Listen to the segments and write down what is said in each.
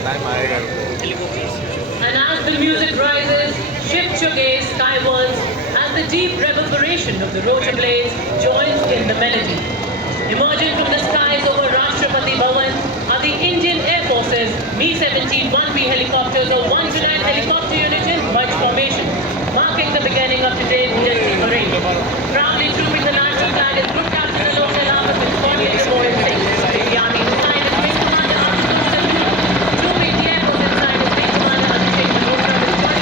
And as the music rises, shift your gaze skywards as the deep reverberation of the rotor blades joins in the melody. Emerging from the skies over Rashtrapati Bhavan are the Indian Air Force's Mi-17 1B helicopters or 1-9 helicopter unit in merge formation, marking the beginning of today's military parade. Proudly trooping the national flag is Group Captain Alok Sharma and 48 Memorial Singh. The Army inside is Wing Commander Ashutosh Chandra. Trooping the Air Force inside is Wing Commander Abhishek Malhotra with 48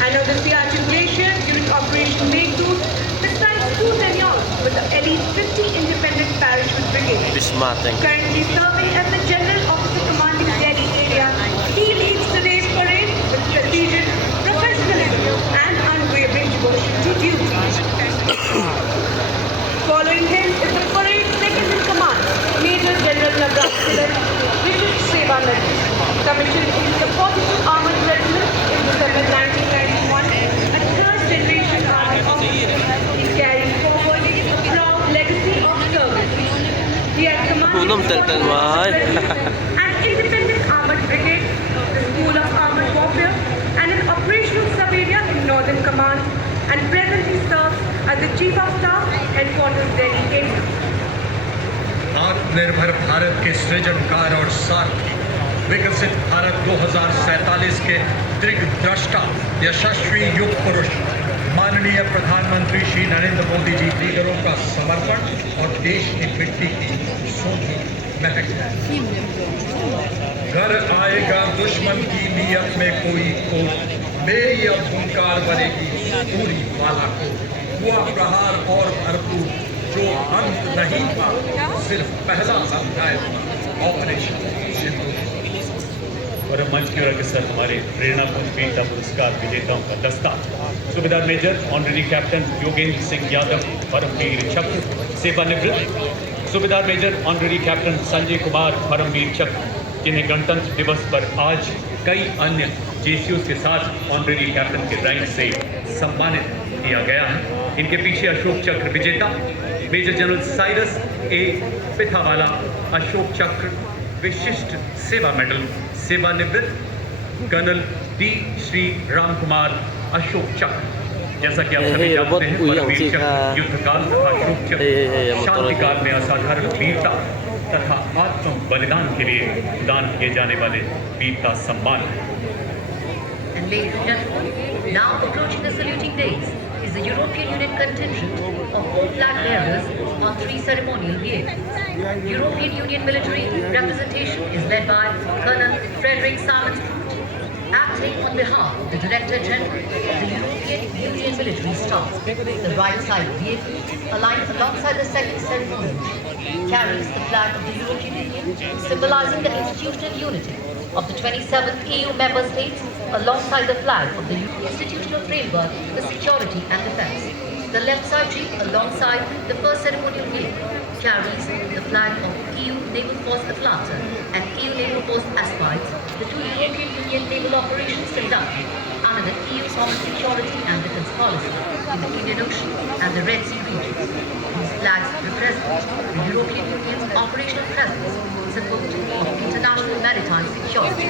and of the Siachen Glacier during Operation Meghdoot, besides 2 tenures with the Elite 50 Independent Parachute Brigade. Currently serving as the General Officer commanding Delhi area, he leads today's parade with precision, professionalism and unwavering devotion to duty. Following him is the parade's second in command, Major General Navraj Tilak, British Seva Medal, commissioned into the 42 Armored Regiment in December 1991, a third-generation army officer. He carries forward a proud legacy of service. He has commanded an independent armored brigade, the School of Armored Warfare, and an operational sub-area in Northern Command, and presently serves as the Chief of Staff, Headquarters Delhi area. आत्मनिर्भर भारत के सृजनकार और सारथी, विकसित भारत 2047 के दिग्द्रष्टा, यशस्वी युग पुरुष, माननीय प्रधानमंत्री श्री नरेंद्र मोदी जी लीडरों का समर्पण और देश की मिट्टी की सूखी महक है। घर आएगा दुश्मन की नीयत में कोई खोट, मेरी अब हुंकार बनेगी पूरी बालाकोट। हुआ प्रहार और भरपूर, जो अंत नहीं था, सिर्फ पहला अध्याय था, ऑपरेशन सिंदूर। और अब मंच की ओर अग्रसर हमारे प्रेरणाकुंज वीरता पुरस्कार विजेताओं का दस्ता। Subedar major honorary captain Yogendra Singh Yadav, Paramvir Chakra, सेवानिवृत्त। Subedar major honorary captain Sanjay Kumar, Paramvir Chakra, जिन्हें गणतंत्र दिवस पर आज कई अन्य जेसीओ के साथ ऑनरेरी कैप्टन के रैंक से सम्मानित किया गया है। इनके पीछे अशोक चक्र विजेता मेजर जनरल साइरस ए पिथावाला, अशोक चक्र विशिष्ट सेवा मेडल, सेवानिवृत्त कर्नल डी श्री राम कुमार, अशोक चक्र। जैसा कि आप सभी जानते हैं, परमवीर चक्र युद्धकाल तथा अशोक चक्र शांतिकाल में असाधारण वीरता तथा आत्म बलिदान के लिए दान किए जाने वाले वीरता सम्मान। And ladies and gentlemen, now approaching the saluting days is the European Union contingent of 4 flag bearers on 3 ceremonial vehicles. European Union military representation is led by Colonel Frederick Simons, acting on behalf of the Director General of the European Union military staff. The right side vehicle, aligned alongside the second ceremonial, carries the flag of the European Union, symbolizing the institutional unity of the 27 EU member states alongside the flag of the institutional framework for security and defence. The left side jeep alongside the first ceremonial vehicle carries the flag of EU Naval Force Atlanta and EU Naval Force Aspides, the 2 European Union naval operations conducted under the EU Common Security and Defence Policy in the Indian Ocean and the Red Sea regions. These flags represent the European Union's operational presence in support of international maritime security.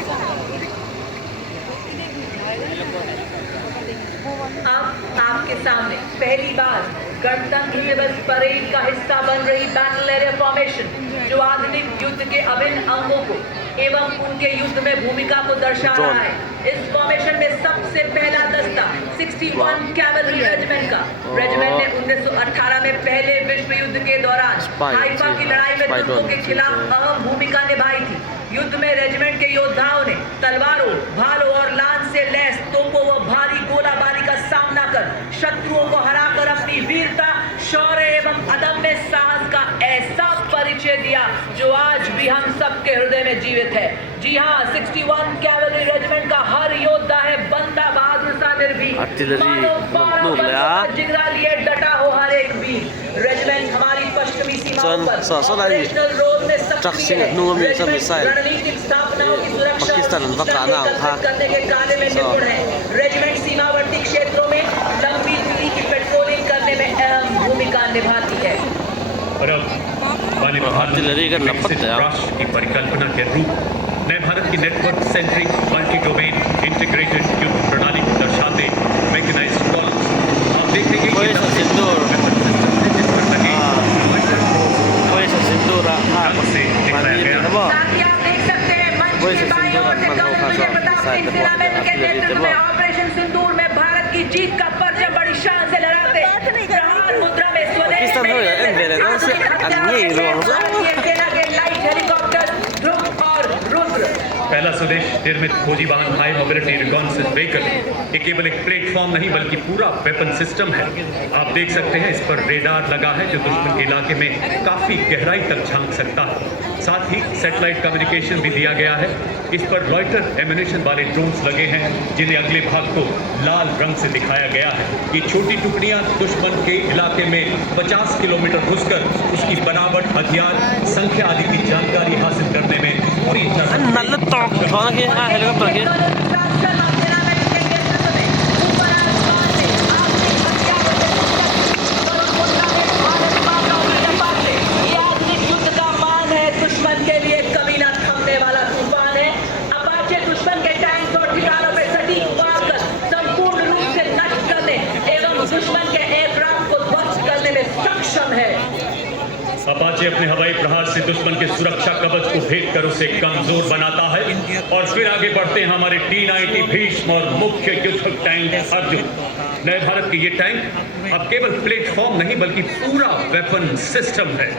अब आपके सामने पहली बार गणतंत्र दिवस parade का हिस्सा बन रही बैटल एरिया फॉर्मेशन, जो आधुनिक युद्ध के अभिन्न अंगों को एवं उनके युद्ध में भूमिका को दर्शा रहा है। इस फॉर्मेशन में सबसे पहला दस्ता 61 कैवलरी रेजिमेंट का। रेजिमेंट ने 1918 में पहले विश्व युद्ध के दौरान हाइफा की लड़ाई में तुर्कों के खिलाफ अहम भूमिका निभाई थी। युद्ध में रेजिमेंट के योद्धाओं ने तलवारों, भालों और लांस से लैस तोपों व भारी गोलाबारी का सामना कर शत्रुओं को हराकर अपनी वीरता, शौर्य अदम्य साहस का ऐसा परिचय दिया जो आज भी हम सबके हृदय में जीवित है। जी हाँ, 61 कैवलरी रेजिमेंट का हर योद्धा है बंदा बहादुर सा निर्भीक, जिगरा लिए डटा हो हर एक वीर। रेजिमेंट हमारी पश्चिमी सीमाओं पर ऑपरेशनल रोल में सक्रिय है। रणनीतिक स्थापनाओं की सुरक्षा करने के कार्य में निपुण है। रेजिमेंट सीमावर्ती क्षेत्रों में लंबी दूरी की पेट्रोलिंग करने में अहम भूमिका निभाती है। और अब माननीय प्रधानमंत्री राष्ट्र की परिकल्पना के रूप नए भारत की network centric multi domain integrated युद्ध प्रणाली को दर्शाते मैकेनाइज्ड कॉलम्स आप देखेंगे कि से दिखाया गया। साथ ही आप देख सकते हैं मंच की बाईं ओर से कर्नल प्रताप सिंह सेनापति के नेतृत्व में ऑपरेशन सिंदूर में भारत की जीत का परचम बड़ी शान से लहराते प्रहार मुद्रा में स्वदेश सेना के लाइट हेलीकॉप्टर ध्रुव और रुद्र। पहला स्वदेश निर्मित खोजी वाहन हाई मोबिलिटी रिकॉन्सेंस व्हीकल ये केवल एक प्लेटफॉर्म नहीं बल्कि पूरा वेपन सिस्टम है। आप देख सकते हैं इस पर रेडार लगा है जो दुश्मन के इलाके में काफी गहराई तक झांक सकता है। साथ ही सैटेलाइट कम्युनिकेशन भी दिया गया है। इस पर लॉइटर एम्यूनेशन वाले ड्रोन्स लगे हैं जिन्हें अगले भाग को लाल रंग से दिखाया गया है। ये छोटी टुकड़ियां दुश्मन के इलाके में 50 किलोमीटर घुसकर उसकी बनावट, हथियार, संख्या आदि की जानकारी हासिल करने में पूरी तरह दुश्मन के लिए कभी न थमने वाला तूफान है। अपाचे दुश्मन के टैंक्स और ठिकानों पर सटीक वार कर संपूर्ण रूप से नष्ट करने एवं दुश्मन के एयरक्राफ्ट को ध्वस्त करने में सक्षम है। अपाचे अपने हवाई प्रहार से दुश्मन के सुरक्षा कवच को भेद कर उसे कमजोर बनाता है। और फिर आगे बढ़ते हैं हमारे T-90 भीष्म और मुख्य युद्धक टैंक अर्जुन। नए भारत के ये टैंक अब केवल प्लेटफॉर्म नहीं बल्कि पूरा वेपन सिस्टम है।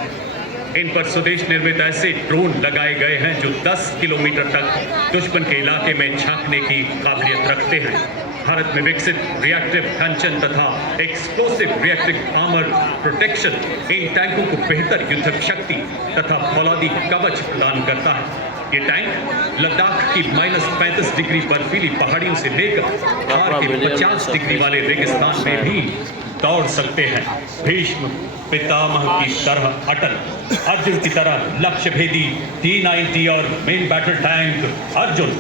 इन पर स्वदेश निर्मित ऐसे ड्रोन लगाए गए हैं जो 10 किलोमीटर तक दुश्मन के इलाके में झांकने की काबिलियत रखते हैं। भारत में विकसित रिएक्टिव कंचन तथा explosive reactive armour protection in टैंकों को बेहतर युद्धक शक्ति तथा फौलादी कवच प्रदान करता है। ये टैंक लद्दाख की -35 डिग्री बर्फीली पहाड़ियों से लेकर थार के 50 डिग्री वाले रेगिस्तान में भी दौड़ सकते हैं। भीष्म पितामह की तरह अटल, अर्जुन की तरह लक्ष्य भेदी T-90 और मेन बैटल टैंक अर्जुन।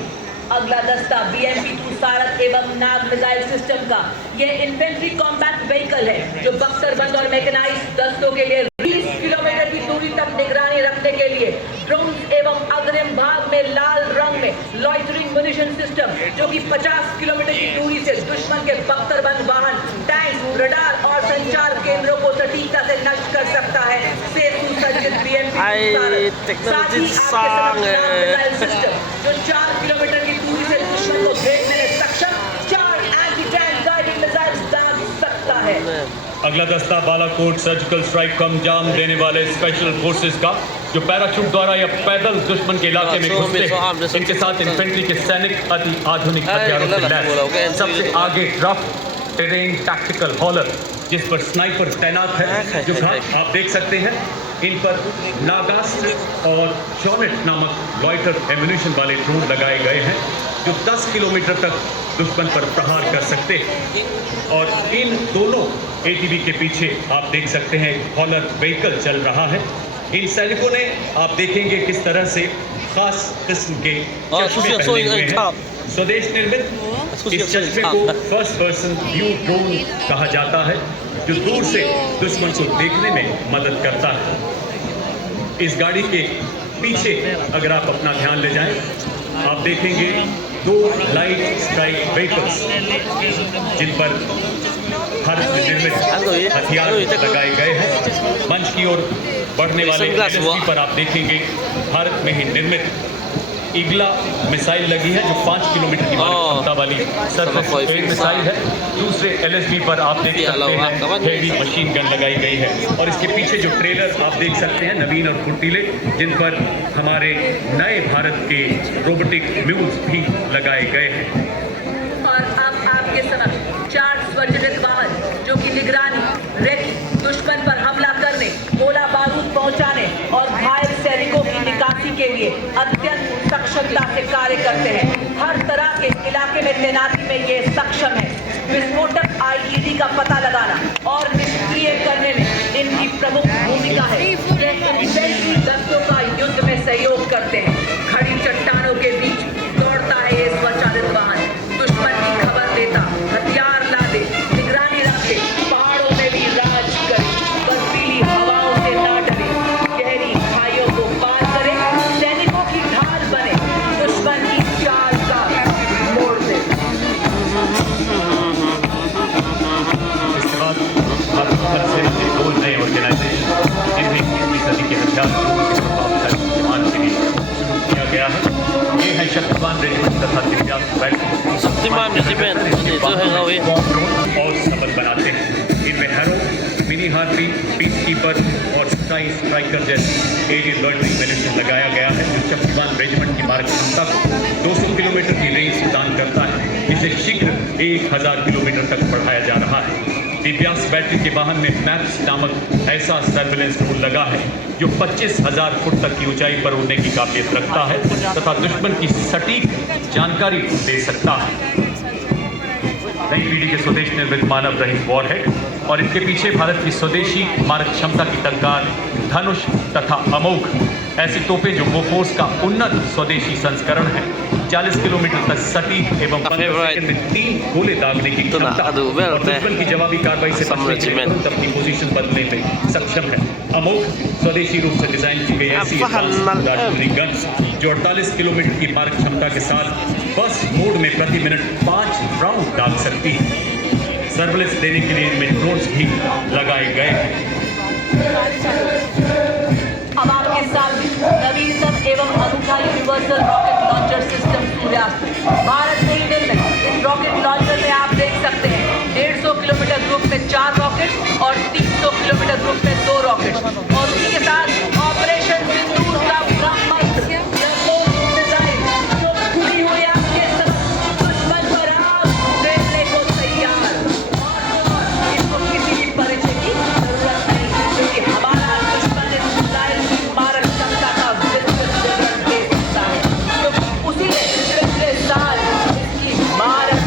अगला दस्ता BMP-2 सारथ एवं नाग मिसाइल सिस्टम का यह इन्फेंट्री कॉम्बैट व्हीकल है जो बख्तरबंद और मैकेनाइज्ड दस्तों के लिए 20 किलोमीटर की दूरी तक निगरानी रखने के लिए ड्रोन एवं अग्रिम भाग में लाल रंग में लॉइटरिंग म्यूनिशन सिस्टम जो कि 50 किलोमीटर की दूरी से दुश्मन के बख्तरबंद वाहन, टैंक, रडार और संचार केंद्रों को सटीकता से नष्ट कर सकता है से सुसज्जित BMP-2 सारथ। मिसाइल सिस्टम जो 4 किलोमीटर की दूरी से दुश्मन को भेदने में सक्षम 4 एंटी टैंक गाइडेड मिसाइल दाग सकता है। अगला दस्ता बालाकोट सर्जिकल स्ट्राइक को अंजाम देने वाले स्पेशल फोर्सेस का जो पैराशूट द्वारा या पैदल दुश्मन के इलाके में घुसते हैं। इनके साथ इन्फेंट्री के सैनिक अति आधुनिक हथियारों से लैस। सबसे आगे रफ टेरेन टैक्टिकल हॉलर जिस पर स्नाइपर तैनात है जो आप देख सकते हैं। इन पर नागास्त्र और शॉनेट नामक लॉइटर एम्यूनेशन वाले ड्रोन लगाए गए हैं जो 10 किलोमीटर तक दुश्मन पर प्रहार कर सकते हैं। और इन दोनों ATV के पीछे आप देख सकते हैं हॉलर व्हीकल चल रहा है। इन सैनिकों ने आप देखेंगे किस तरह से खास किस्म के चश्मे पहने हुए हैं। स्वदेश निर्मित इस चश्मे को फर्स्ट पर्सन व्यू ड्रोन कहा जाता है जो दूर से दुश्मन को देखने में मदद करता है। इस गाड़ी के पीछे अगर आप अपना ध्यान ले जाएं आप देखेंगे 2 लाइट स्ट्राइक व्हीकल्स जिन पर भारत में निर्मित हथियार लगाए गए हैं। मंच की ओर बढ़ने वाले LSB पर आप देखेंगे भारत में ही निर्मित ईगला मिसाइल लगी है जो 5 किलोमीटर की क्षमता वाली सरफेस एयर मिसाइल है। दूसरे LSB पर आप देख सकते हैं हेवी मशीन गन लगाई गई है। और इसके पीछे जो ट्रेलर आप देख सकते हैं नवीन और फुर्तीले जिन पर हमारे नए भारत के रोबोटिक म्यूल्स भी लगाए गए हैं। और अब आपके समक्ष 4 स्वचालित वाहन जो कि निगरानी, रेकी, दुश्मन पर हमला करने में ये सक्षम है। विस्फोटक आईईडी का पता लगाना और निष्क्रिय करने में इनकी प्रमुख भूमिका है। ये इन्फेंट्री दस्तों का युद्ध में सहयोग करते हैं। खड़ी चट्टानों के बीच दौड़ता है ये स्वचालित वाहन। दुश्मन की खबर देता, हथियार लादे, निगरानी रखे, पहाड़ों में भी राज करे, बर्फीली हवाओं से ना डरे, गहरी खाइयों को पार करे, सैनिकों की ढाल बने, दुश्मन की चाल का मोड़ दे। इसके बाद भारत से दो नए ऑर्गेनाइजेशन जिन्हें 20वीं सदी के हथियार के प्रभावशाली इस्तेमाल के लिए शुरू किया गया है। ये है शक्तिमान रेजिमेंट तथा दिव्यांग बैटल। शक्तिमान रेजिमेंट जो है वो और सबल बनाते हैं। इनमें harrow, mini harpy, piece keeper और स्काई स्ट्राइकर जैसी एरियल लॉन्ड्री मिलिशियन लगाया गया है, जो शक्तिमान रेजिमेंट की मारक क्षमता को 200 किलोमीटर की रेंज प्रदान करता है। इसे शीघ्र 1000 किलोमीटर तक बढ़ाया जा रहा है। दिव्यांग बैटरी के वाहन में मैप्स नामक ऐसा सर्विलेंस टूल लगा है जो 25,000 फुट तक की ऊंचाई पर उड़ने की काबिलियत रखता है तथा दुश्मन की सटीक जानकारी दे सकता है। नई पीढ़ी के स्वदेश निर्मित मानव रहित वॉरहेड और इनके पीछे भारत की स्वदेशी मारक क्षमता की टंकार धनुष तथा अमोघ ऐसी तोपें जो बोफोर्स का उन्नत स्वदेशी संस्करण है। 40 किलोमीटर तक सटीक एवं 15 सेकंड में 3 गोले दागने की क्षमता और दुश्मन की जवाबी कार्रवाई से बचने में तुरंत अपनी पोजीशन बदलने में सक्षम है। अमोघ स्वदेशी रूप से डिजाइन की गई ऐसी आर्टिलरी गन्स जो 48 किलोमीटर की मारक क्षमता के साथ बर्स्ट मोड में प्रति मिनट 5 राउंड दाग सकती है। सर्विलेंस देने के लिए इनमें ड्रोन्स भी लगाए गए हैं। अब आपके सामने नवीनतम एवं अनूठा universal rocket launcher system Suryastra. Bharat में ही निर्मित इस रॉकेट लॉन्चर में आप देख सकते हैं 150 किलोमीटर ग्रुप में 4 रॉकेट और 300 किलोमीटर ग्रुप में 2 रॉकेट और उसी के साथ ऑपरेशन सिंदूर का ब्रह्मास्त्र। यह दो मिसाइल जो खुली हुई आपके दुश्मन पर आप फेंकने को तैयार और इसको किसी भी परिचय की जरूरत नहीं, क्योंकि हमारा दुश्मन इस मिसाइल की मारक क्षमता का विस्तृत विवरण दे सकता है, क्योंकि उसी ने पिछले साल इसकी मारक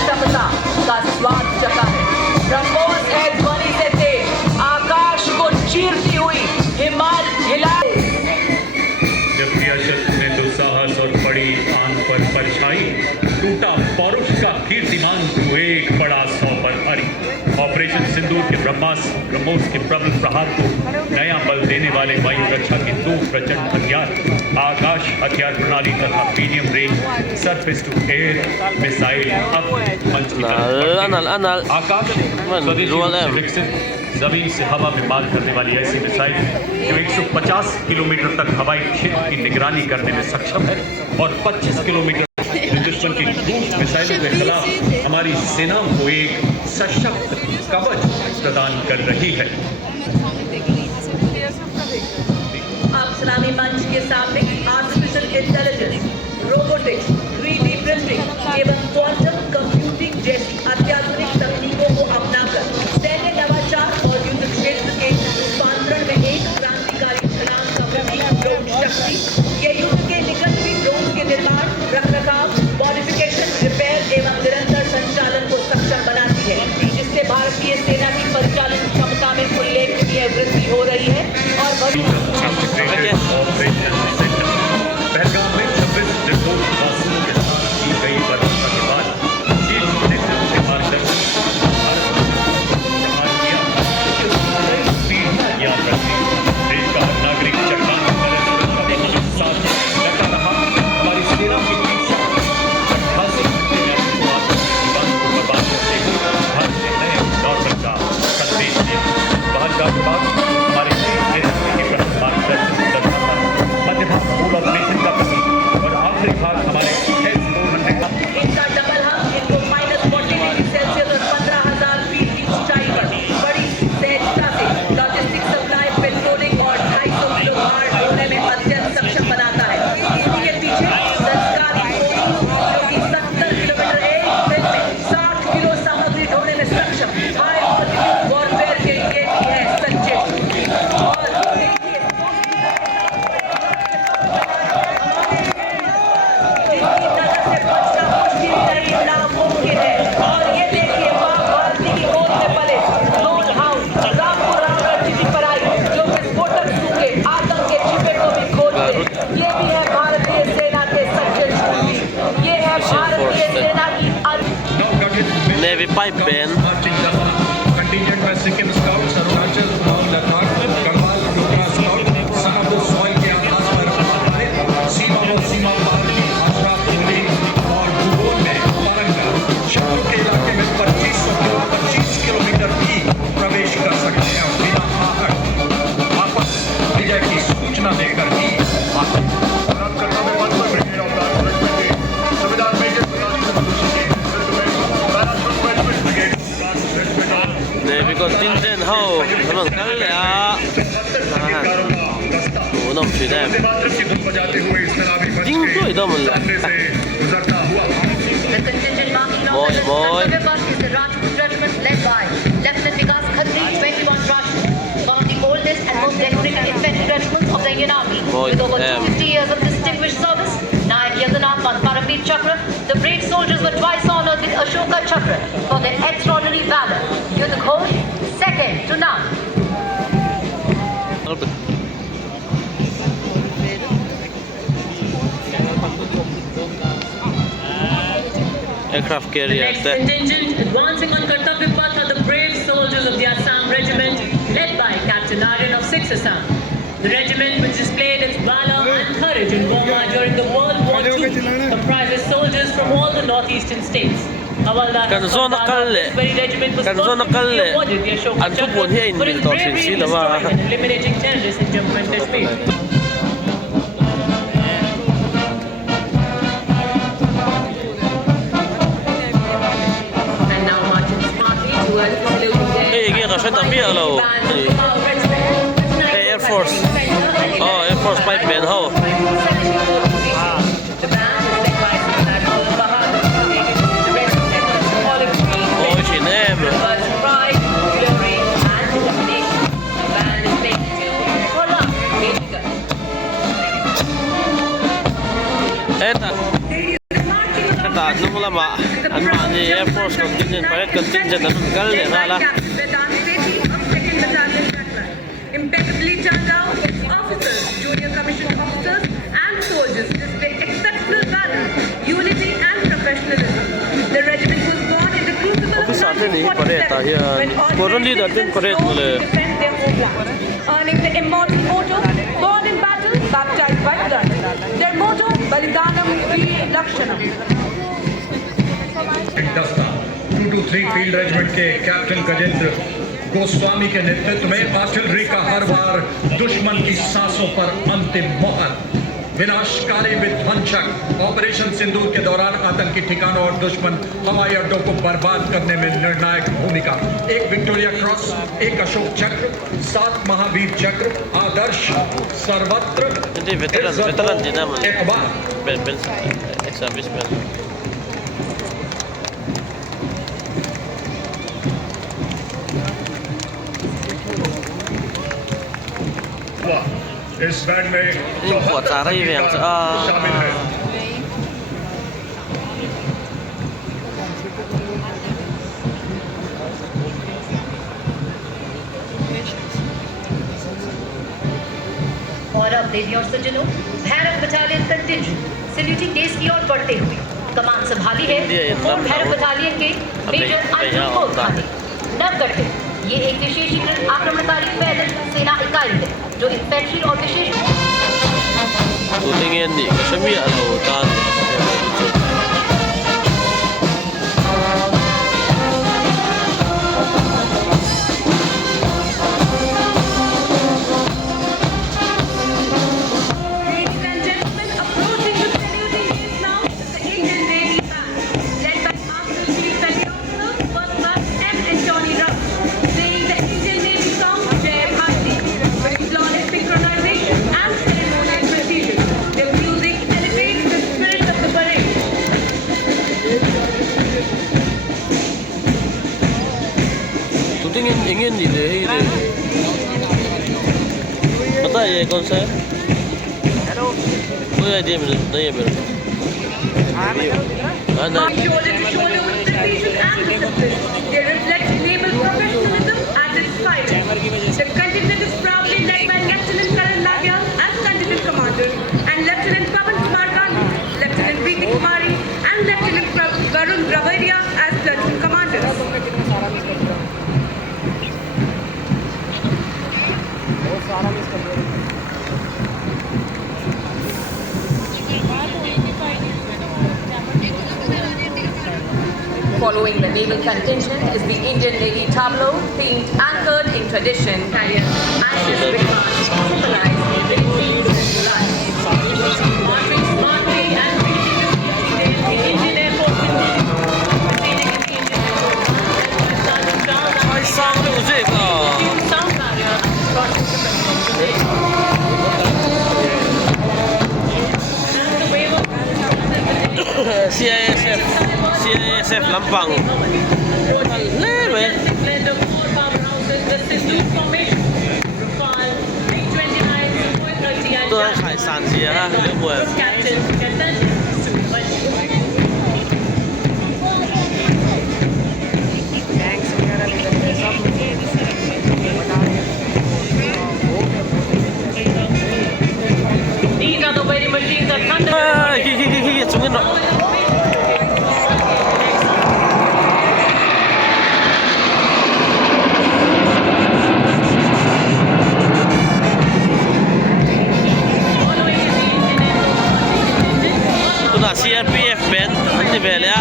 क्षमता का स्वाद चखा है। ब्रह्मोस है ध्वनि से तेज, आकाश को चीरती हुई हिमालय जब क्रियाशक्ति ने दुस्साहस और पड़ी आन पर परछाई, टूटा पौरुष का कीर्तिमान तू एक बड़ा 100 पर हरी। ऑपरेशन सिंदूर के ब्रह्मोस के प्रबल प्रहार को नया बल देने वाले वायु रक्षा के 2 प्रचंड हथियार, आकाश हथियार प्रणाली तथा medium range surface to air missile अब मंच की तरफ। आकाश स्वदेशी रूप से विकसित जमीन से हवा में मार करने वाली ऐसी मिसाइल जो 150 किलोमीटर तक हवाई क्षेत्र की निगरानी करने में सक्षम है और 25 किलोमीटर दुश्मन की क्रूज मिसाइलों के खिलाफ हमारी सेनाओं को एक सशक्त कवच प्रदान कर रही है। आप सलामी मंच के सामने artificial intelligence, robotics, 3D printing एवं क्वांटम कंप्यूटिंग जैसी अत्याधुनिक तकनीकों को अपनाकर सैन्य नवाचार और युद्ध क्षेत्र के रूपांतरण में एक क्रांतिकारी छलांग का प्रतीक ड्रोन शक्ति। ये युद्ध के निकट भी ड्रोन के निर्माण, रखरखाव, मॉडिफिकेशन, रिपेयर एवं निरंतर संचालन को सक्षम बनाती है, जिससे भारतीय सेना की परिचालन क्षमता में उल्लेखनीय वृद्धि हो रही है और पहलगाम में 26 निर्दोष मासूमों के साथ की गई बर्बरता के बाद Navy pipe band. मार्चिंग दस्ता कंटिजेंट में Sikkim scouts, Arunachal, Kumaon, Ladakh, Garhwal, Dogra scout, son of the soil के आधार पर आधारित सीमा व सीमा पार की भाषा, बोली और भूगोल में पारंगत शत्रु के इलाके में 25 किलोमीटर भी प्रवेश कर सकते हैं और बिना आहट वापस विजय की सूचना देकर ही आते हैं। Navy contingent ho. Naman kali Unam sila. Jingko ito mo lang. The contingent marking on Boy, the boy. Kartavya Path is the Rajput Regiment led by Lieutenant Vikas Khatri, 21 Rajput, one of the oldest and most decorated infantry regiments of the Indian Army. Boy, With over damn. 250 years of distinguished service, Nayak Yadanath won Paramveer Chakra. The brave soldiers were twice honored with Ashoka Chakra for their extraordinary valor. Yudh Ghosh, second to none. Aircraft The carrier. next contingent advancing on Kartavya Path are the brave soldiers of the Assam Regiment, led by Captain Aryan of 6th Assam. The regiment, which displayed its valor and courage in Burma during the World War II, comprises soldiers from all the northeastern states. Havaldar Kan zo Hassan Dana of nakalle. this very regiment was Kan zo posthumously nakalle. awarded the Ashoka Ang Chakra tupon hiya for his inbil to bravery in sila ba? destroying and eliminating terrorists in Jammu and Kashmir. And now marching smartly towards the saluting day. Eh, igi ka siya tabi alo. Eh, Air Force. Oh, Air Force pipe band ho. The band is led by Admiral Bahadur. The regiment was olive green. Oh, shinem. Was pride, glory, and determination. The band is playing tune for love, Major. Eta. Eta nung lama. Ang mga ni Air Force contingent. Parang contingent. Anong kali nga la. Impeccably turned out, officers, junior commissioned officers, and soldiers display exceptional valor, unity, and professionalism. The regiment was born in the crucible of Officer atin eh, 1947, pareta, yan. when Koron ordinary di natin citizens paret rose muli. to defend their homeland, earning the immortal motto, born in battle, baptized by blood. Their motto, Balidanam Veer Lakshanam. दस्ता 223 field regiment के captain Gajendra Goswami के नेतृत्व में artillery का हर बार दुश्मन की सांसों पर अंतिम मोहर। विनाशकारी विध्वंसक ऑपरेशन सिंदूर के दौरान आतंकी ठिकानों और दुश्मन हवाई अड्डों को बर्बाद करने में निर्णायक भूमिका। एक विक्टोरिया क्रॉस, एक अशोक चक्र, 7 महावीर चक्र, आदर्श सर्वत्र Hindi, veteran din naman. एतबार। Ex-serviceman. इस बैंड में Yung po, tsara yun yung शामिल है। और अब देवी और सज्जनों, Bhairav battalion contingent saluting days की ओर बढ़ते हुए कमान संभाली है फोर्ट भैरव बटालियन के मेजर अंजुम कोलखा ने। नवगठित ये एक विशेषीकृत आक्रमणकारी पैदल सेना इकाई है जो इन्फेंट्री और विशेष Tutingin di kasi may alautan. Ladies and gentlemen, approaching the saluting gates now is the Indian Navy Band, led by Master Chief Petty Officer, First Class M. Johnny Ruff, singing the Indian Navy song Jai Bharati, with flawless synchronization and ceremonial precision. Their music elevates the spirit of the parade. Tutingin ingin di deh ini. Bata ya konsep. Oh ya dia benar, dia benar. Ana. March shoulder to shoulder with precision and discipline. They reflect naval professionalism at its finest. The contingent is proudly led by Lieutenant Karan Lagyal as contingent commander and Lieutenant Pavan Kumar Gandhi, Lieutenant Preeti Kumari and Lieutenant Varun Gravadia as platoon commanders. Following the naval contingent is the Indian Navy tableau, themed anchored in tradition, carrying ashes with heart, symbolize the Philippines' life. Marching smartly and reaching the Indian Air Force proceeding in the Indian Air Force Sergeant Charles Ay, sound music. sound barrier crossing the presidential day. And the wave of CISF Lampang. majestic blend of four powerhouses, the Sindhu formation, Rafale, MiG-29, Sukhoi 30 and 都係係散字啊，呢個 Captain Ketan Sukhoi. These are the very machines that thunder. 仲要落。 Ito na, CRPF Ben, ang level ya.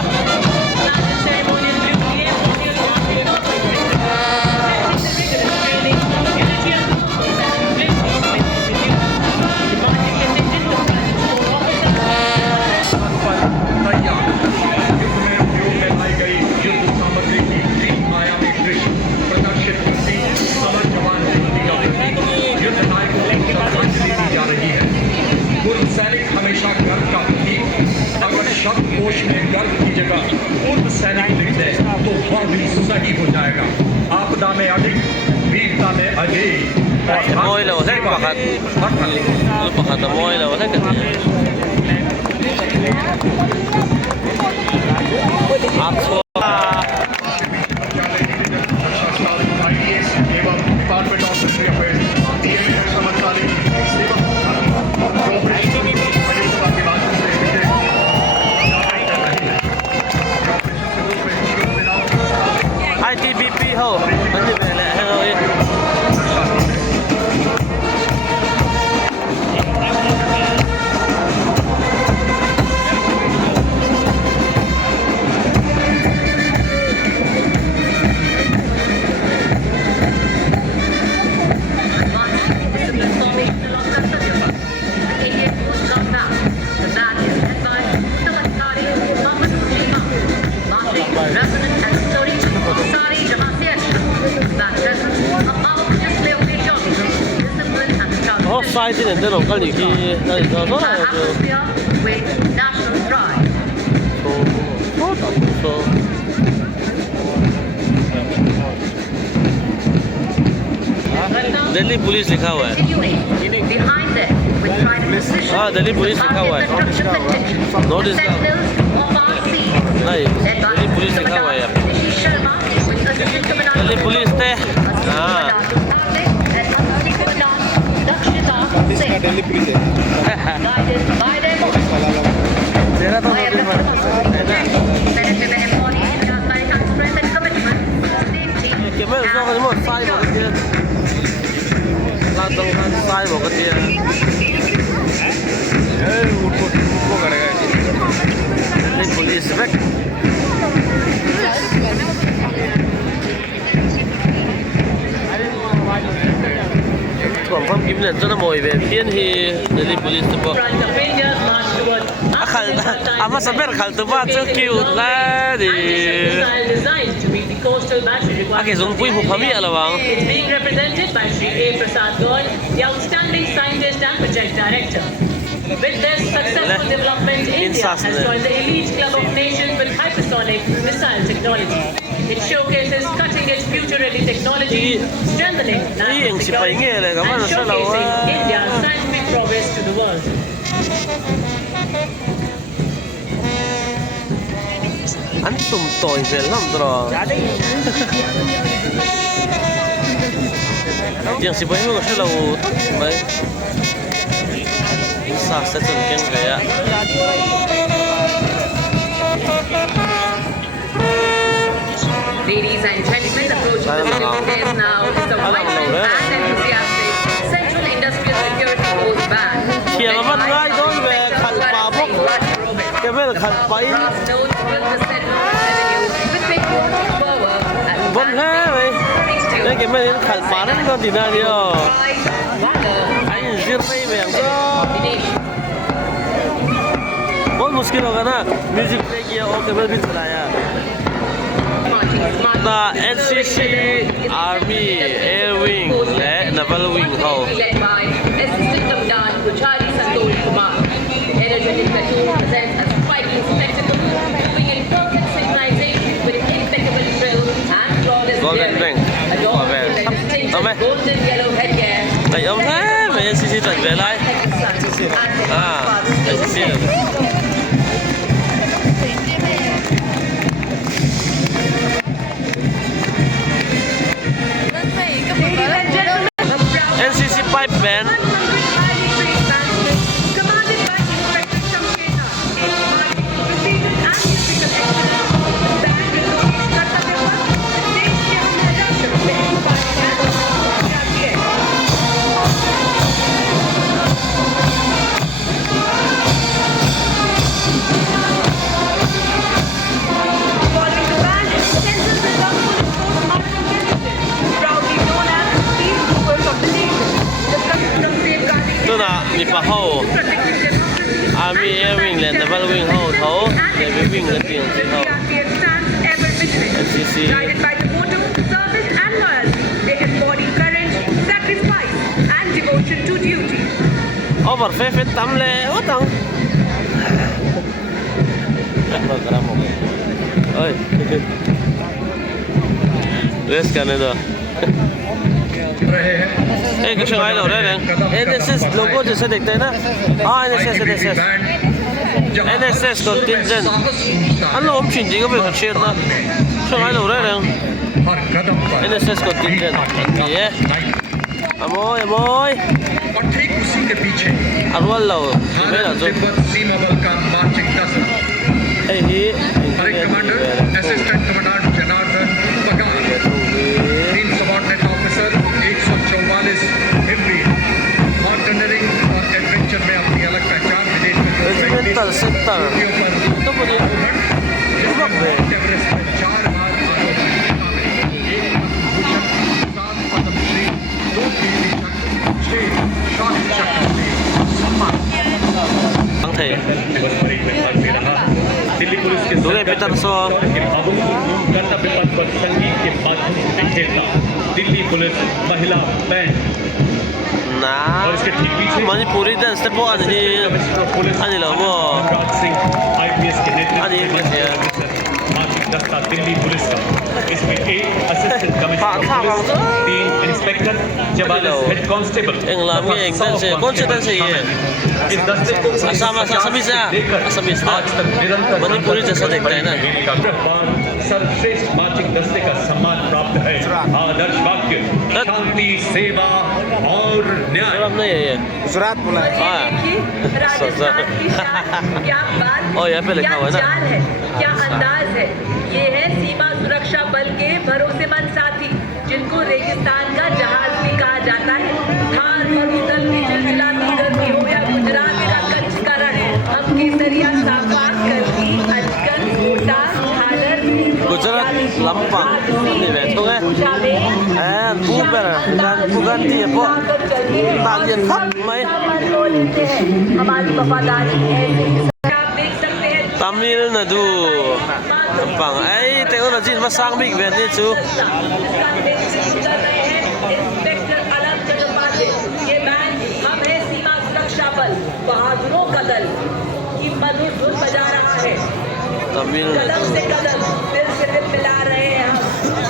तैयार युद्ध में उपयोग में लाई गई युद्ध सामग्री की 3 आयामी दृश्य प्रदर्शित करती अमर जवान ज्योति का प्रतीक युद्ध नायकों को श्रद्धांजलि दी जा रही है। पूर्व सैनिक हमेशा गर्व का प्रतीक। अगर शब्दकोश में गर्व की जगह पूर्व सैनिक लिख दे तो वह भी सही हो जाएगा। आपदा में अधिक, वीरता में Ajay. Moy lah, saya pakat. Lu pakat moy lah, saya kat. Aku. ITBP ho, nanti bela hello ya. Oh, sai din din no kali ki dai so no with national pride. so Delhi police लिखा हुआ है Continuing behind them with pride and precision. हाँ Delhi police लिखा हुआ है notice का नहीं Delhi police लिखा हुआ है यहाँ पे दिल्ली पुलिस थे हाँ दिल्ली पुलिस है तेरा तो cái mấy nó có một sai một cái kia là tông sai một cái kia वो करेगा Delhi police back Còn phong kiếm lên cho nó mồi về phiên thì Delhi Police tụi bò. Ama sampai khal tu ba cho cute la di. Ake zong pui hu phami ala bang. It's being represented by Shri A. Prasad Gaur, the outstanding scientist and project director. With this successful development, India has joined the elite club of nations with hypersonic missile technology. It showcases cutting-edge future-ready technology, strengthening national security, and showcasing India's scientific progress to the world. Antum toy film dro. Yang si boy mo kasi law bay. Sa chun ken kaya. Ladies and gentlemen, approaching the saluting days now is the vibrant and enthusiastic Central Industrial Security Force Band. Kiang man ngai don ve khal pa bok. Ke vel khal pai. Brass notes fill the central avenue with Đây cái mấy khẩn phá nó con thì nào đi rồi. Anh riêng tay về đó. बहुत मुश्किल होगा ना music play किया और cable भी चलाया The NCC Army Air Wingและ Naval Wing เขา led by Assistant Commandant Puchari Santosh Kumar. Energetic platoon presents a striking spectacle, moving in perfect synchronization with impeccable drill and flawless Golden daring. Ring. Adorned with a distinctive Tome. golden yellow headgear. Này ông thế mà NCC tận về lại NCC NCC Pipe Band commanded by Inspector Shamshena, marking precision and physical excellence. Band Yogi Kartavya, देश के अंतर्राष्ट्रीय से inspired है। Following the band, Central Reserve Police Force Marching Regiment, proudly known as the Peace Movers of the nation. The custom safeguarding Tức là bị phá hậu protecting democracy Army Air Wingและ Naval Wing เขาเขาในวิ่งกันเตียงที่เขา CRPF stands ever vigilant. NCC Guided by the motto, service and loyalty, they embody courage, sacrifice, and devotion to duty. Over phê tắm lệ ốt tầng Rồi cả một ơi Let's go nữa रहे हैं Ê cái trường ai đâu đấy nè NSS logo thì sẽ được đấy na NSS NSS contingent anh lo ông chuyện gì có việc phải chuyện đó trường ai đâu đấy nè हर कदम पर NSS contingent yeah Amoy और ठीक उसी के पीछे Arwal lâu mấy là Bharat rồi Tibet सीमा बल का marching दस्ता Ê hi हमारे कमांडर असिस्टेंट कमांडेंट जनार्दन पगार 3 सबॉर्डिनेट ऑफिसर 144 हिमवीर माउंटेनियरिंग और एडवेंचर में अपनी अलग पहचान विदेश में Regimental Center चोटियों पर Ito po niya जिसमें माउंट एवरेस्ट में 4 बार आरोहण शामिल 1 पद्मभूषण 7 पद्मश्री 2 कीर्ति चक्र 6 शौर्य चक्र से सम्मान Ang thầy दिवस परेड में भाग ले रहा दिल्ली पुलिस के Dugay pitan so के भावों को कर्तव्य पथ पर संगीत के माध्यम से बिखेरता दिल्ली पुलिस महिला बैंड Na और इसके ठीक पीछे Manipuri dance te po ano ni Ano lang mo Raj Singh IPS के Ano yun kasi नेतृत्व मार्चिंग दस्ता दिल्ली पुलिस का इसमें एक असिस्टेंट हाँ, हाँ, कमिश्नर हाँ। Police 3 inspector 44 head constable Ang lami ang dance Kung siya dance इस दस्ते को Asama sa Asamis na Asamis na आज तक निरंतर Manipuri dance sa dekta na सर्वश्रेष्ठ मार्चिंग दस्ते का सम्मान प्राप्त है आदर्श वाक्य शांति सेवा और न्याय Alam na yan गुजरात बोला है राजस्थान की शान, क्या बात Oh, यहाँ पे लिखा क्या हुआ है ना? चाल है क्या अंदाज है ये है सीमा सुरक्षा बल के भरोसेमंद साथी जिनको रेगिस्तान का जहाज भी कहा जाता है थार मरुस्थल की चिलचिलाती गर्मी हो या गुजरात का कच्छ का रण हम केसरिया साफा करनी अजगर कोटा झालर Gujarat Lampang Ini betul eh And Buber Dan Buganti po Talian Hap May हमारी वफादारी ऐसे आप देख सकते हैं Tamil Nadu Lampang Ay teknologi masang big band ni chu inspector अलग चट्टोपाध्याय ये बैंड हम है सीमा सुरक्षा बल बहादुरों का दल की मधुर धुन बजा रहा है Tamil कदम Nadu से कदम दिल से दिल मिला रहे हैं हम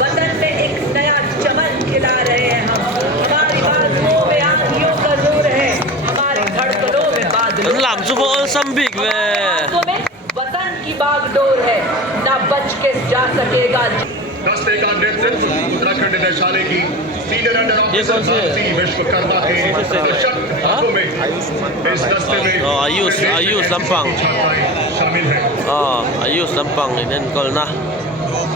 वतन में एक नया चमन खिला रहे हैं हम हमारी बाजुओं में आंधियों का जोर है हमारे धड़कनों में बादलों Ang lam chu po all some big we आंखों में वतन की बागडोर है ना बच के जा सकेगा दस्ते का नेतृत्व उत्तराखंड निदेशालय की सीनियर अंडर ये कौन सी है? ऑफिसर विश्वकर्मा के सशक्त हाथों में इस दस्ते में Oh, Ayus Lampang छात्राएं शामिल हैं Oh Ayus Lampang Inen call na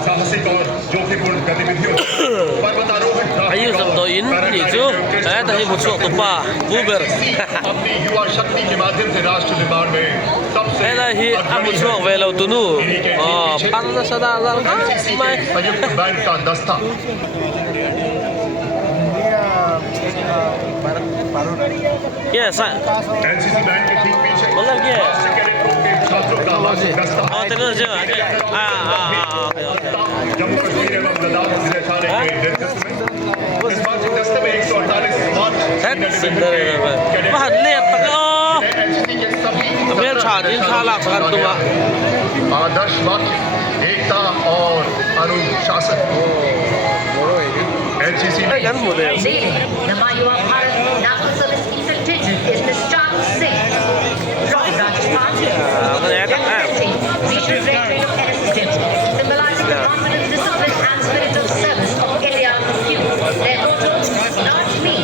साहसिक और जोखिमपूर्ण गतिविधियों पर्वतारोहण Ayus ang doin ni chu Ay tahi butsok tu pa Buber अपनी युवा शक्ति के माध्यम से राष्ट्र निर्माण में सबसे Ay lahi ang butsok velaw tunu Oh Para na sa dalang NCC May के संयुक्त बैंड का दस्ता ये सा एनसीसी बैंड के ठीक पीछे मतलब क्या है छात्रों का दस्ता टेक्नोलॉजी ओके जम्मू कश्मीर एवं लद्दाख जिले थाने के नेतृत्व में इस मार्चिंग दस्ते में 148 स्मार्ट सुंदर है बहुत ले तक एनसीसी के सभी अबे छाजी छाला कर तुम आदर्श वाक्य एकता और अनुशासन एनसीसी में Leading the Mayuwa Bharat National Service contingent is Ms. Chand Singh from Rajasthan. Representing Regional Directorate of NSSM, symbolizing the confidence, discipline and spirit of service of India youth. Their motto, not me,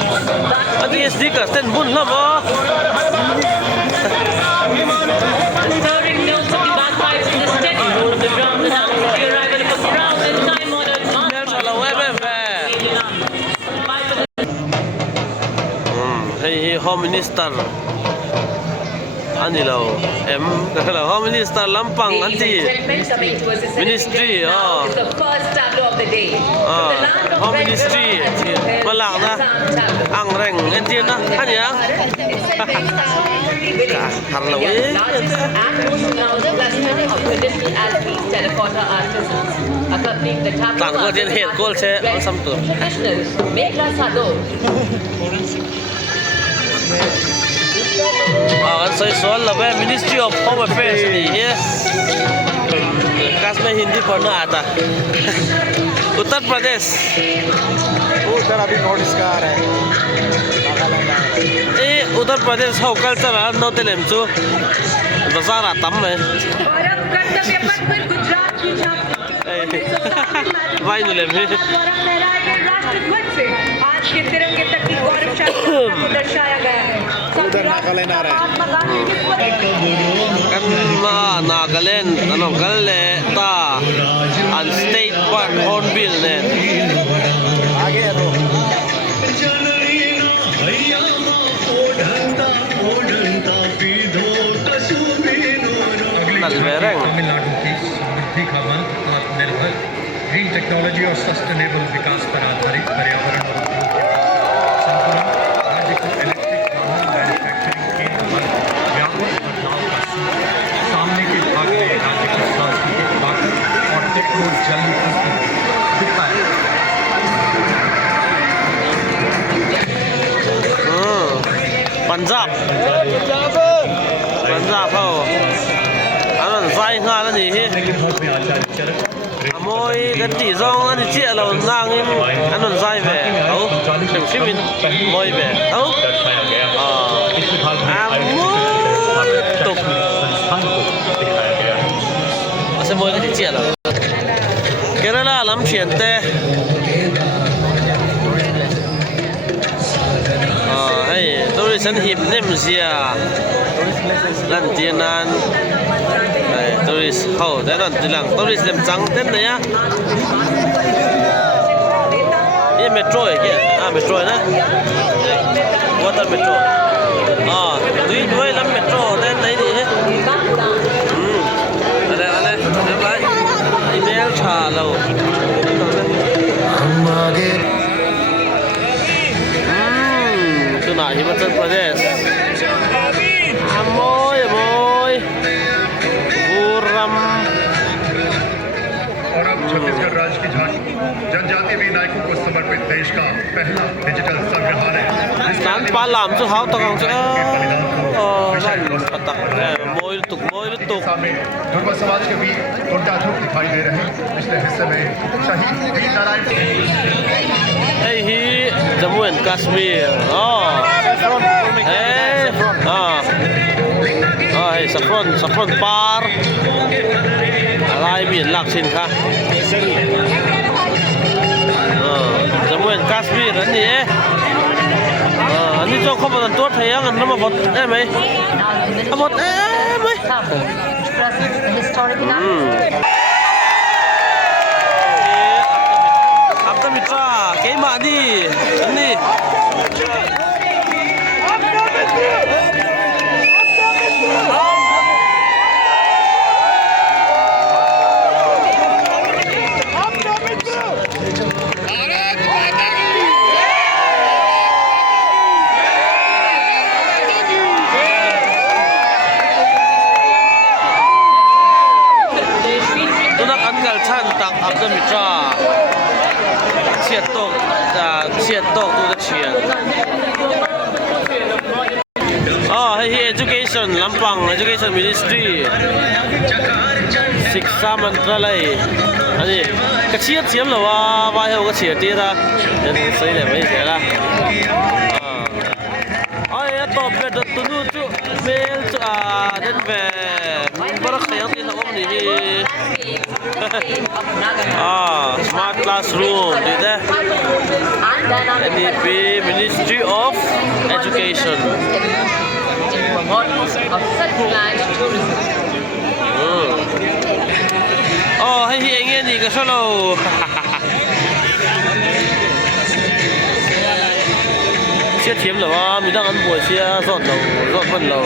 but अभी इस दी करते हैं बुन लो Stirring notes of the bagpipes and the steady roll of the drums announce the arrival of a proud and time-honored hey Home Minister ani lo em kalau Home Minister Lampang anti Ministry is the first tableau of the day. Home Ministry malak na ang reng anti na kanya harlawi And most pronounced blessing of traditional athletes, terracotta artisans, accompanying the tableau Tan ko din head goal se samto traditional Megla Sado. kan saya soal lah Ministry of Home Affairs ni ya kas में हिंदी पढ़ना आता उत्तर प्रदेश उधर अभी notice का आ रहा है ए उत्तर प्रदेश हो culture नौ तेलम चु बाजार आता में गौरव कर्तव्य पथ पर गुजरात की झांकी वाई नु लेम द्वारा लहराए गए राष्ट्र ध्वज से आज के तिरंगे तक की गौरवशाली यात्रा को दर्शाया गया है उधर नागालैंड आ रहा है महात्मा गांधी की kan Nagaland anong kalle ta an state park hornbill ne आगे है तो Nalvereng तमिलनाडु की समृद्धि का मंत्र आत्मनिर्भर ग्रीन टेक्नोलॉजी और सस्टेनेबल विकास पर आधारित पर्यावरण और उद्योग के संतुलन राज्य को इलेक्ट्रिक वाहन मैन्युफैक्चरिंग केंद्र बन व्यापक बदलाव का सामने के भाग में राज्य की सांस्कृतिक ताकत और टेक्नो जल दिखाया Punjab ho anan zai nga la ni hi amoi kan ti zong ani chi lo nang in anan zai ve au sim simin moi ve au दर्शाया गया इस विभाग में तो संस्थान को दिखाया गया ase moi kan ti chi lo Kerala lam chien te hey tourism hip nem zia lan tianan hey tourist ho da dan tilang tourist lem chang ten ne ya ye metro ke metro na water metro dui doi lam metro ten nei ni ale bye email tha lo tu na Himachal Pradesh amoy पूरम और अब छत्तीसगढ़ राज्य की झांकी जनजातीय वीर नायकों को समर्पित देश का पहला डिजिटल संग्रहालय स्थान पालाम जो हाउ तक मोइल तुक सामने दुर्गा समाज के वीर उनका ध्रुव दिखाई दे रहे हैं पिछले हिस्से में शहीद वीर नारायण ही जम्मू एंड कश्मीर सफ्रन पारอะไรมีหลักสินค้าजम्मू एंड कश्मीरอันนี้จ้องเข้ามาตัวไทยกันน้ำมันหมดได้ไหมหมดได้ไหม which presents the historic announcement. Abda Mitra, kay Madi, ini. chiat tok tu ka chiat hei education Lampang Education Ministry Shiksha Mantralay ani ka chiat chiam lawa vai ho ka chiat tira yan sai le mai se la ai top pe da tu chu mail chu den ve bar khayang ti om ni smart classroom di da NEP Ministry of Education of such tourism. Hei hi anh ni ka solo chia thiếm là mình đang ăn buổi chia dọn phần lầu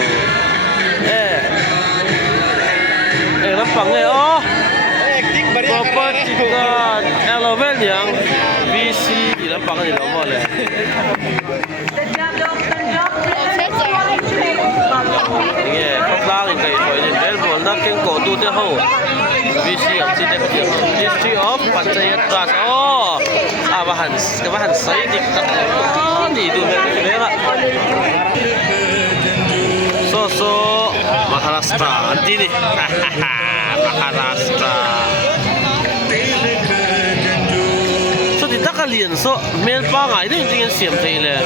lắm bằng này property ka eleven yang VC di lắm bằng gì lắm mà này nghe không đang thì cái thôi nên đến buồn đang kinh cổ tu thế hậu VC học sinh đấy cái Ministry of Panchayat Raj mà hẳn sấy thì tận gì tu này đấy ạ so Maharashtra nanti nih Maharashtra so di tak kalian so mail pa nga itu yung siam tayo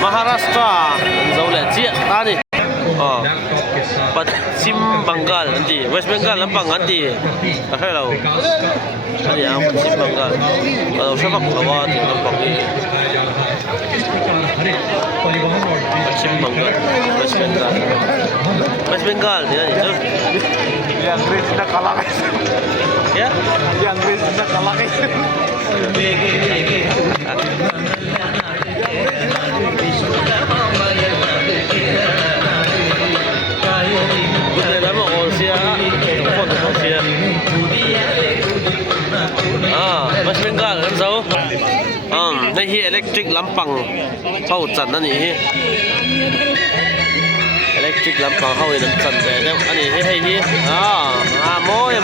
Maharashtra dấu lệ chia ta đi Paschim Bengal nanti West Bengal Lampang nanti hello nanti yang Paschim Bengal kalau siapa kawan di Lampang ini Paschim Bengal West Bengal dia itu yang Inggris sudah kalah ya yang Inggris sudah kalah Bukan lama orang sia, telepon orang sia. West Bengal kan tahu? Ini elektrik Lampang, kau jan ni. Elektrik Lampang kau ini jan beda. Ini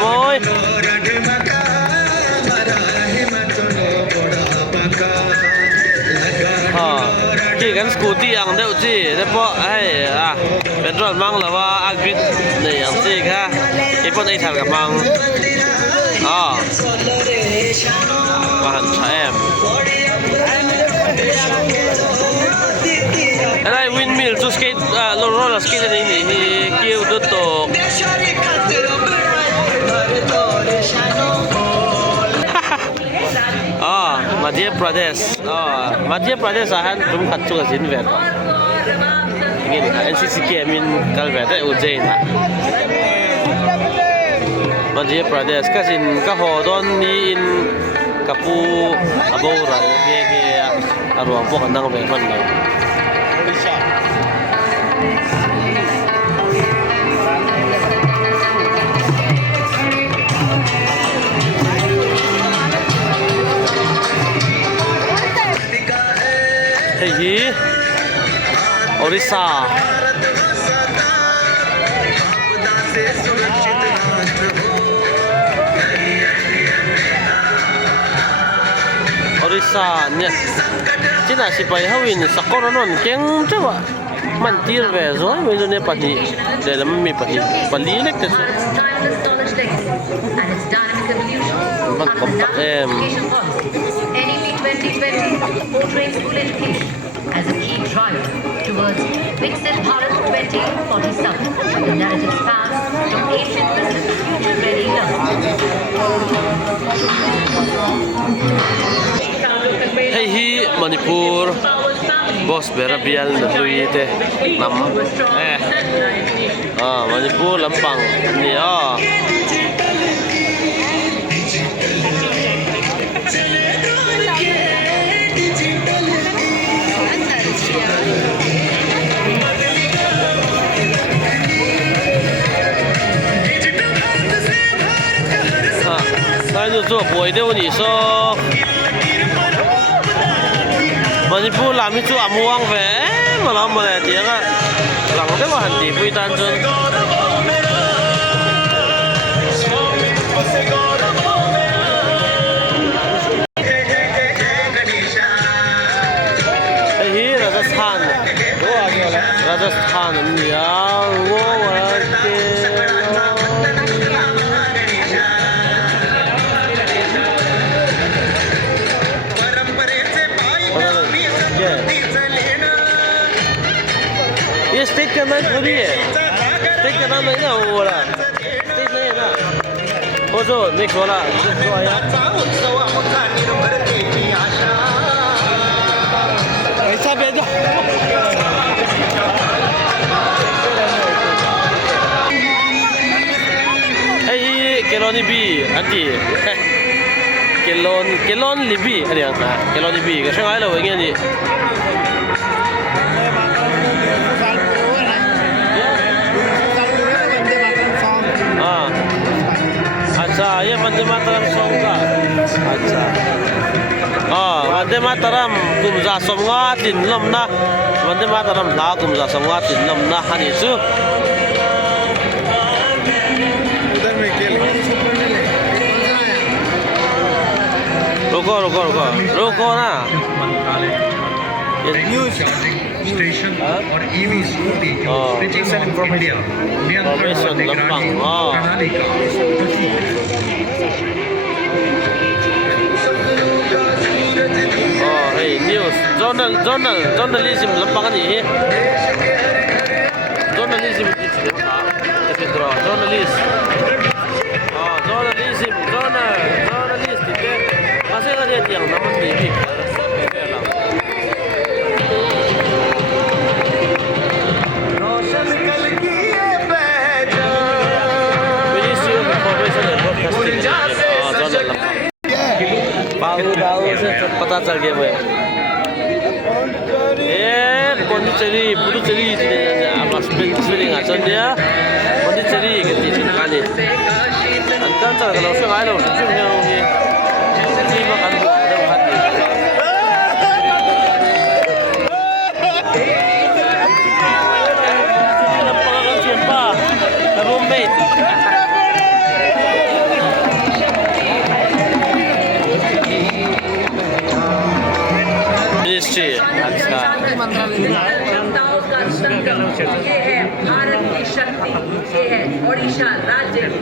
moy. Ki kan scooty yang deu ji, depo petrol mang lawa agrit ni yang ji ka. Ipon ai thal ka mang. Bahan chaem. Alai windmill to skate roller skate ni kiu to Madhya Pradesh ahan rum khatsu ka sin vet ingin NCC min kal vet Ujjain Madhya Pradesh ka sin ka hodon ni in kapu abora ke arwang pok andang ve man la Hei Orissa nya Cina si pai hawin sakor non keng coba mantir ve rồi bây giờ ne pati dalam mi pati bali lek tu man kompak NEP 2020 portrays school education as a key driver towards Viksit Bharat 2047. The narrative spans from ancient wisdom to future-ready learning. Hei hi Manipur bos berabial ndui te nam Manipur Lampang ni 做不的你说Manipur làm cái chỗ muang về mà nó mà là tiếng á làm cái mà hành tỷ vui tan chân đây hi Rajasthan ya wo ये state का नाम थोड़ी है state का नाम नहीं ना वो वाला स्टेट नहीं है ना वो जो नेक्स्ट वाला जो आया ऐसा भेजो ये केलोनी बी आंटी केलोन लिबी अरे अंता केलोनी बी कैसे आया लो वही नहीं अच्छा ये वंदे मातरम सॉन्ग का अच्छा वंदे मातरम कुमजा सोमगा तीन लमना वंदे मातरम ला कुमजा सोमगा तीन लमना हनी सु रुको ना न्यूज़ स्टेशन और EV scooty switching off India नियंत्रण और निगरानी प्रणाली का hey news journalism lampang ni journalism journalist journalist itu masih ada yang namun di Bau से पता चल गया मैं Pondicherry Puducherry apa spelling aja dia Pondicherry gitu kali antar kalau saya nggak ada ini makan ada hati lapangan siapa roommate Ministry अच्छा जनताओं का संगम ये है भारत की शक्ति ये है ओडिशा राज्य की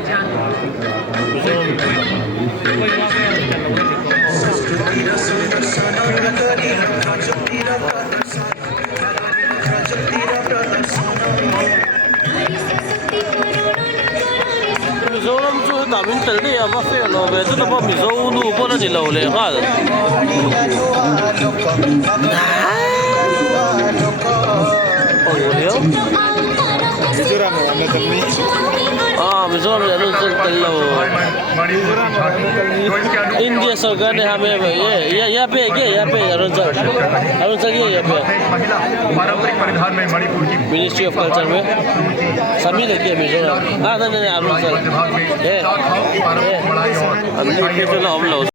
Mizoram chu damin tel ni ama fe lo be chu ba mizo nu bo na ni lo le ha oh yo Mizoram हमने तलनी मिजोरम में अरुणाचल tel lo इंडिया सरकार ने हमें ये यहाँ पे अरुणाचल ये यहाँ पे पारंपरिक परिधान में मणिपुर की मिनिस्ट्री ऑफ कल्चर में सभी लगे मिजोरम नहीं अरुणाचल